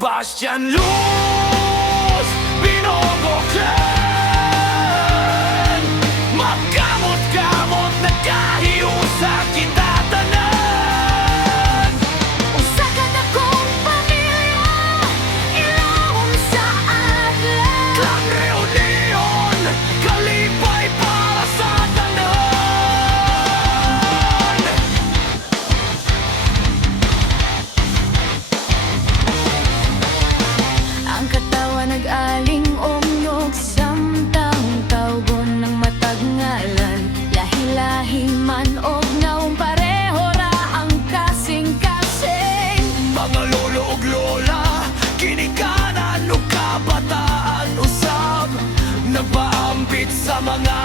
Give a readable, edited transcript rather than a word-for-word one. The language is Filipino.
Sebastian Luz, Binongo Clan. Magkamot-kamot na kahiusa kita tanan. Usa ka dakong pamilya, ilawom sa adlaw. Clan Reunion, kalipay para sa tanan. Ang katawa nag-aling onyog, samtang tawgon ng matag ngalan. Lahi-lahi man og naong pareho ra ang kasing-kasing. Mga lolo ug lola, kinikanan ug kabataan usab, nagpaambit sa mga